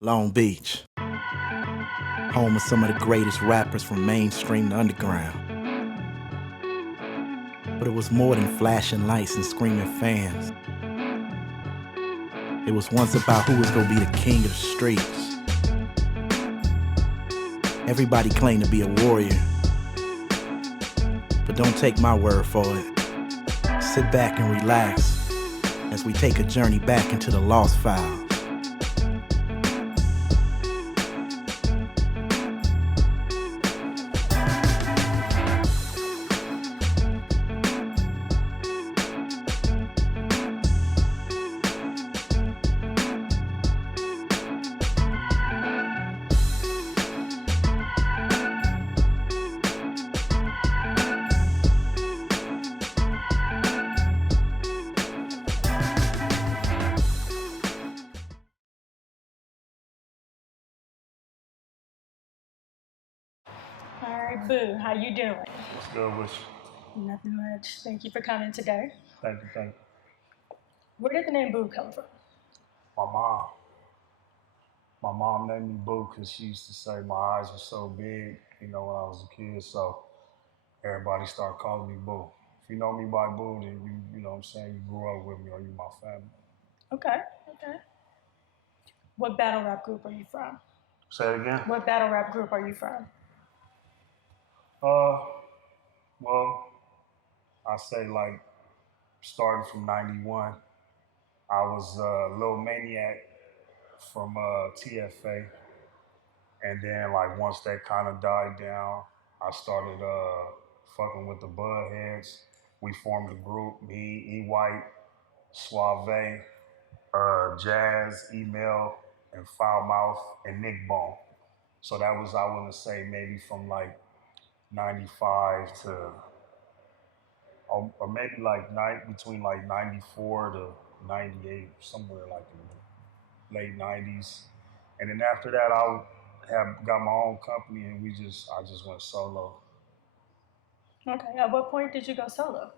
Long Beach, home of some of the greatest rappers from mainstream to underground. But it was more than flashing lights and screaming fans. It was once about who was gonna be the king of the streets. Everybody claimed to be a warrior, but don't take my word for it. Sit back and relax as we take a journey back into the lost files. All right, Boo, how you doing? What's good with you? Nothing much. Thank you for coming today. Thank you. Where did the name Boo come from? My mom. My mom named me Boo because she used to say my eyes were so big, when I was a kid. So everybody started calling me Boo. If you know me by Boo, then you know what I'm saying, you grew up with me or you my family. Okay. What battle rap group are you from? Say it again? What battle rap group are you from? Well, I say like starting from 91, I was Lil Maniac from TFA. And then like once that kind of died down, I started fucking with the Budheads. We formed a group, me, E-White, Suave, Jazz, Email, and Foul Mouth, and Nick Bone. So that was, I want to say, maybe from like 95 to, or maybe like between like 94 to 98, somewhere like in the late 90s. And then after that, I have got my own company, and I just went solo. Okay. At what point did you go solo?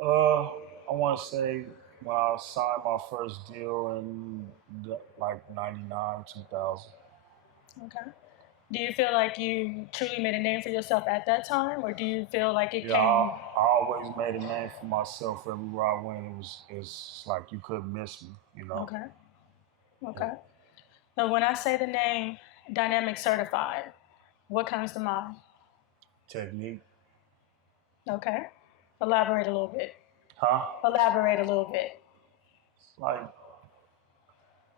I want to say when I signed my first deal in like 99, 2000. Okay. Do you feel like you truly made a name for yourself at that time, or do you feel like it Yeah, came? I always made a name for myself everywhere I went. It's like you couldn't miss me. Okay. Okay. So when I say the name Dynamic Certified, what comes to mind? Technique. Okay. Elaborate a little bit. Huh? Elaborate a little bit. Like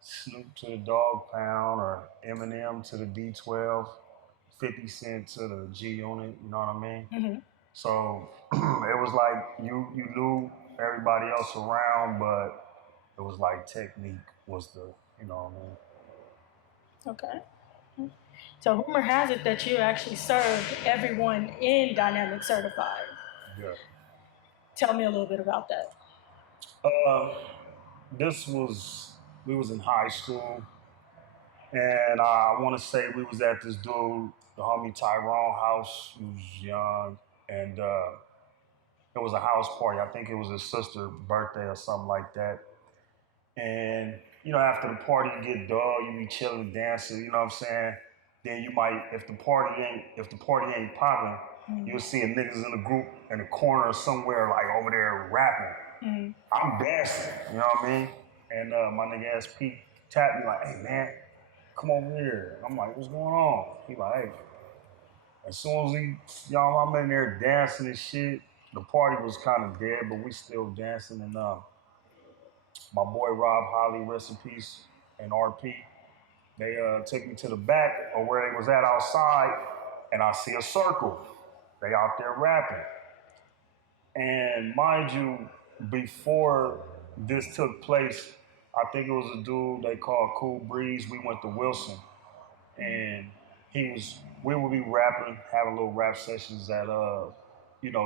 Snoop to the Dog Pound or Eminem to the D12, 50 Cent to the G Unit, you know what I mean? Mm-hmm. So it was like you knew everybody else around, but it was like technique was the, you know what I mean? Okay. So rumor has it that you actually served everyone in Dynamic Certified. Yeah. Tell me a little bit about that. Uh, this was we was in high school, and I want to say we was at this dude, the homie Tyrone house. He was young, and it was a house party. I think it was his sister's birthday or something like that. And after the party, you get dull, you be chilling, dancing. You know what I'm saying? Then you might, if the party ain't popping, you'll see a niggas in the group in the corner somewhere, like over there rapping. Mm-hmm. I'm dancing. You know what I mean? And my nigga SP tapped me like, "Hey man, come over here." I'm like, "What's going on?" He like, "Hey." As soon as I'm in there dancing and shit. The party was kind of dead, but we still dancing. And my boy Rob Holly, rest in peace, and RP, they took me to the back of where they was at outside, and I see a circle. They out there rapping. And mind you, before this took place, I think it was a dude they called Cool Breeze. We went to Wilson, and we would be rapping, having little rap sessions at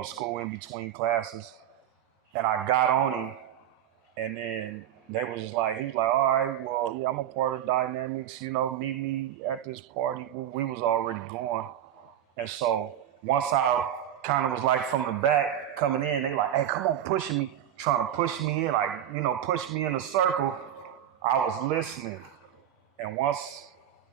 school in between classes. And I got on him, and then they was just like, he was like, "All right, well, yeah, I'm a part of Dynamics, meet me at this party." We was already going. And so once I kind of was like from the back coming in, they like, "Hey, come on, pushing me," trying to push me in, like, push me in a circle. I was listening. And once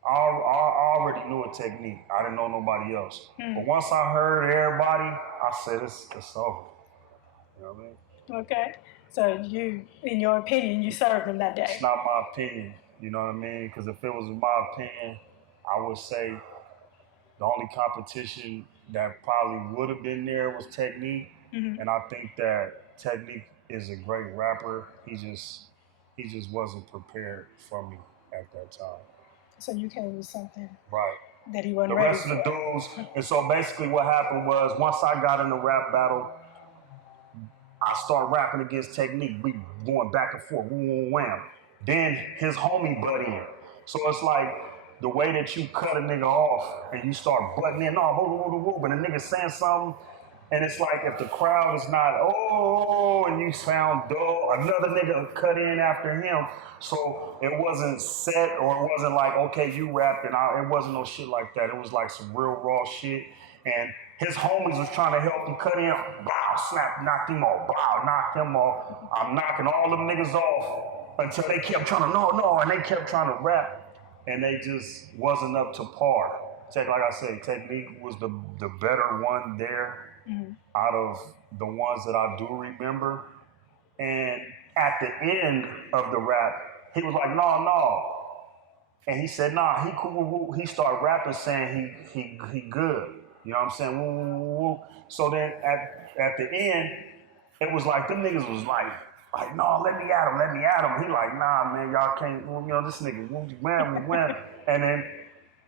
I already knew a technique, I didn't know nobody else. But once I heard everybody, I said it's over. You know what I mean? Okay. So you, in your opinion, you served him that day. It's not my opinion. You know what I mean? Because if it was my opinion, I would say the only competition that probably would have been there was Technique. And I think that Technique is a great rapper. He just wasn't prepared for me at that time. So you came with something right that he wasn't the ready rest for. of the dudes. And so basically what happened was once I got in the rap battle, I started rapping against Technique. We going back and forth, wham. Then his homie butt in. So it's like the way that you cut a nigga off and you start butting in, but a nigga saying something, and it's like if the crowd is not, and you sound dull, another nigga cut in after him. So it wasn't set, or it wasn't like, okay, you rapped, and it wasn't no shit like that. It was like some real raw shit. And his homies was trying to help him cut in. Bow, snap, knocked him off. Bow, knocked him off. I'm knocking all them niggas off until they kept trying to, no, and they kept trying to rap. And they just wasn't up to par. Like I said, Technique was the better one there out of the ones that I do remember. And at the end of the rap, he was like, no. And he said, nah, he cool. He started rapping saying he good. You know what I'm saying? Woo. So then at the end, it was like them niggas was like, no, let me at him. He like, nah, man, y'all can't, this nigga, wham. And then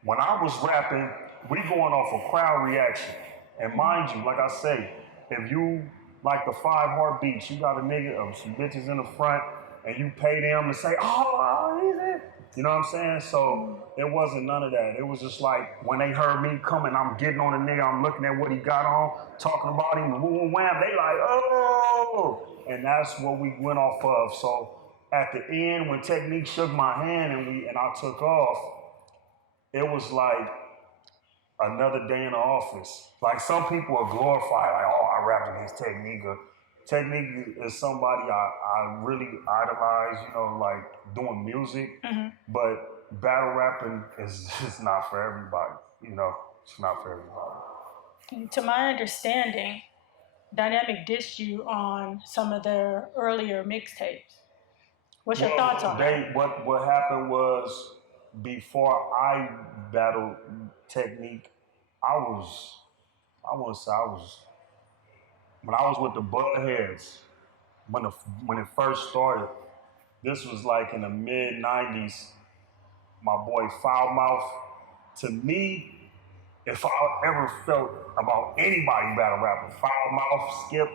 when I was rapping, we going off a crowd reaction. And mind you, like I say, if you like the 5 heartbeats, you got a nigga of some bitches in the front, and you pay them to say, he's it. You know what I'm saying? So it wasn't none of that. It was just like when they heard me coming, I'm getting on the nigga, I'm looking at what he got on, talking about him, wham, they like, oh! And that's what we went off of. So at the end, when Technique shook my hand and I took off, it was like another day in the office. Like some people are glorified, like, I rap against Technique. Technique is somebody I really idolize, like doing music, but battle rapping is just not for everybody, it's not for everybody. To my understanding, Dynamic dissed you on some of their earlier mixtapes. What's your thoughts on that? What happened was, before I battled Technique, when I was with the Budheads, when it first started, this was like in the mid-90s, my boy Foul Mouth, to me, if I ever felt about anybody battle rapping, Foul Mouth, Skip,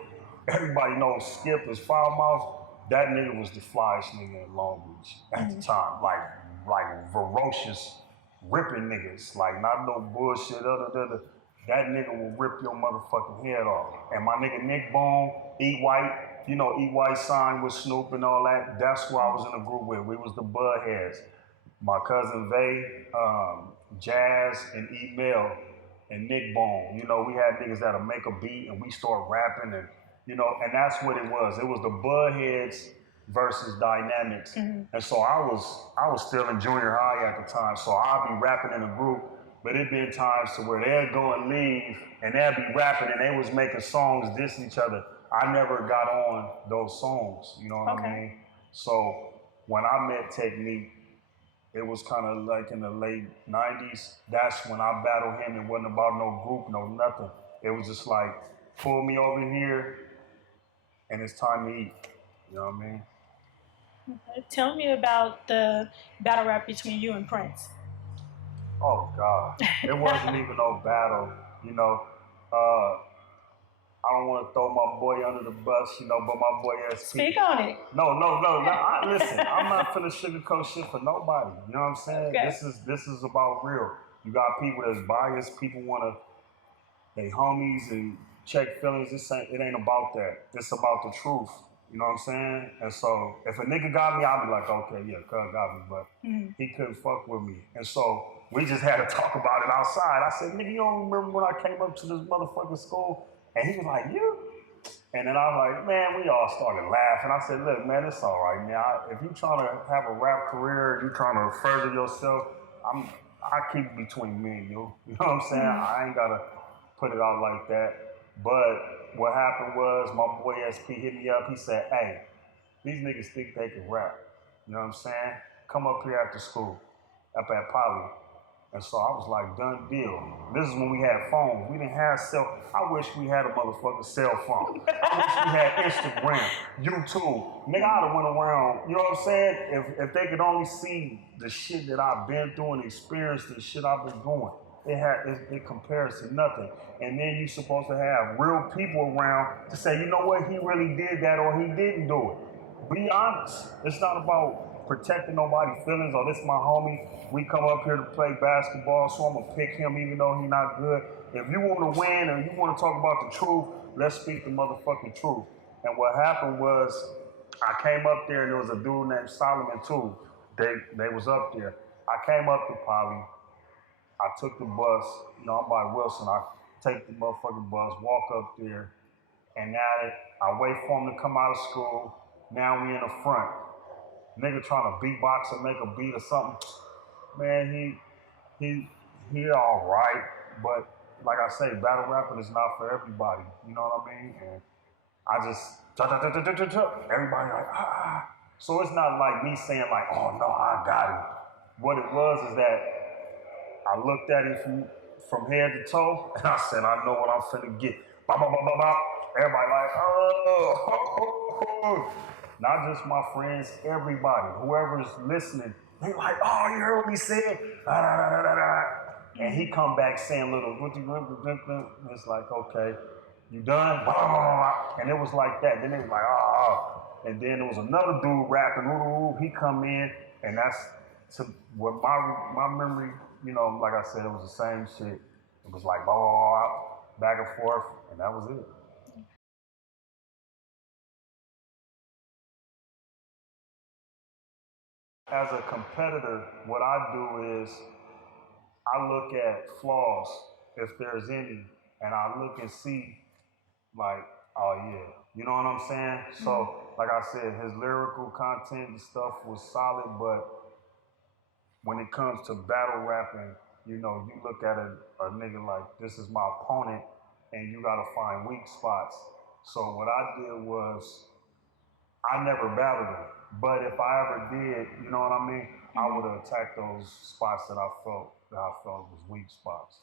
everybody knows Skip is Foul Mouth, that nigga was the flyest nigga in Long Beach at the time. Like ferocious, ripping niggas, like not no bullshit, that nigga will rip your motherfucking head off. And my nigga Nick Bone, E. White, E. White signed with Snoop and all that, that's who I was in a group with. We was the Budheads. My cousin Vay, Jazz, and E-Mail, and Nick Bone. We had niggas that'll make a beat and we start rapping and that's what it was. It was the Budheads versus Dynamics. And so I was still in junior high at the time, so I'd be rapping in a group, but it'd been times to where they'd go and leave and they'd be rapping and they was making songs dissing each other. I never got on those songs, you know what I mean? So when I met Technique, it was kind of like in the late 90s. That's when I battled him. It wasn't about no group, no nothing. It was just like, pull me over here and it's time to eat, you know what I mean? Okay. Tell me about the battle rap between you and Prince. Oh, God. It wasn't even no battle, I don't want to throw my boy under the bus, but my boy SP. Speak on it. No. Listen, I'm not finna sugarcoat shit for nobody. You know what I'm saying? Okay. This is about real. You got people that's biased. People wanna, they homies and check feelings. It ain't about that. It's about the truth. You know what I'm saying? And so if a nigga got me, I'll be like, okay, yeah, cuz got me, but he couldn't fuck with me. And so we just had to talk about it outside. I said, nigga, you don't remember when I came up to this motherfucking school? And he was like, you? And then I was like, man, we all started laughing. I said, look, man, it's all right, man. If you trying to have a rap career, you trying to further yourself, I keep it between me and you. You know what I'm saying? I ain't gotta put it out like that. But what happened was my boy SP hit me up. He said, hey, these niggas think they can rap. You know what I'm saying? Come up here after school, up at Poly. And so I was like, done deal. This is when we had phones. We didn't have I wish we had a motherfucking cell phone. I wish we had Instagram, YouTube. Nigga, I'd have went around, you know what I'm saying? If they could only see the shit that I've been through and experienced the shit I've been doing. It compares to nothing. And then you're supposed to have real people around to say, you know what, he really did that or he didn't do it. Be honest. It's not about protecting nobody's feelings or this my homie. We come up here to play basketball, so I'm gonna pick him even though he's not good. If you wanna win and you wanna talk about the truth, let's speak the motherfucking truth. And what happened was I came up there and there was a dude named Solomon too. They was up there. I came up to Poly. I took the bus, you know, I'm by Wilson. I take the motherfucking bus, walk up there, and now I wait for him to come out of school. Now we in the front. Nigga trying to beatbox or make a beat or something. Man, he all right, but like I say, battle rapping is not for everybody. You know what I mean? And I just everybody like So it's not like me saying like, oh no, I got it. What it was is that I looked at it from head to toe, and I said, I know what I'm finna get. Bop, bop, bop, bop, bop. Everybody like, oh. Not just my friends, everybody, whoever's listening, they like, oh, you heard what he said? Da, da, da, da, da. And he come back saying little, it's like, okay, you done? Blah, blah, blah, blah. And it was like that. Then it was like, oh. And then there was another dude rapping, he come in, and that's what my memory, you know, like I said, it was the same shit. It was like, blah, blah, blah, back and forth, and that was it. As a competitor, what I do is I look at flaws, if there's any, and I look and see, like, oh yeah, you know what I'm saying? So, like I said, his lyrical content and stuff was solid, but when it comes to battle rapping, you know, you look at a nigga like, this is my opponent, and you gotta find weak spots. So what I did was, I never battled him, but if I ever did, you know what I mean? I would have attacked those spots that I felt was weak spots.